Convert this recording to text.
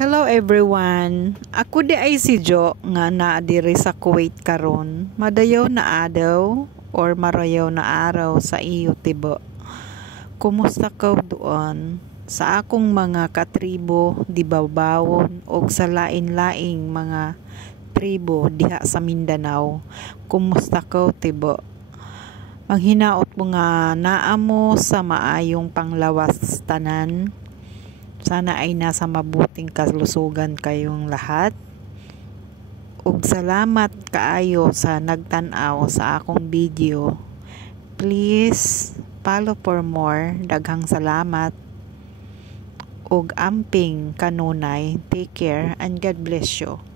Hello everyone. Ako di ay si Jo nga naa diri sa Kuwait karon. Madayaw na adlaw or marayaw na araw sa iyo tibo. Kumusta ka doon? Sa akong mga katribo di babawon og sa lain-laing mga tribo diha sa Mindanao. Kumusta ka tibo? Manghinaot mo nga naa mo sa maayong panglawas tanan. Sana ay nasa mabuting kalusugan kayong lahat. Ug salamat kaayo sa nagtan-aw sa akong video. Please follow for more. Daghang salamat. Ug amping kanunay. Take care and God bless you.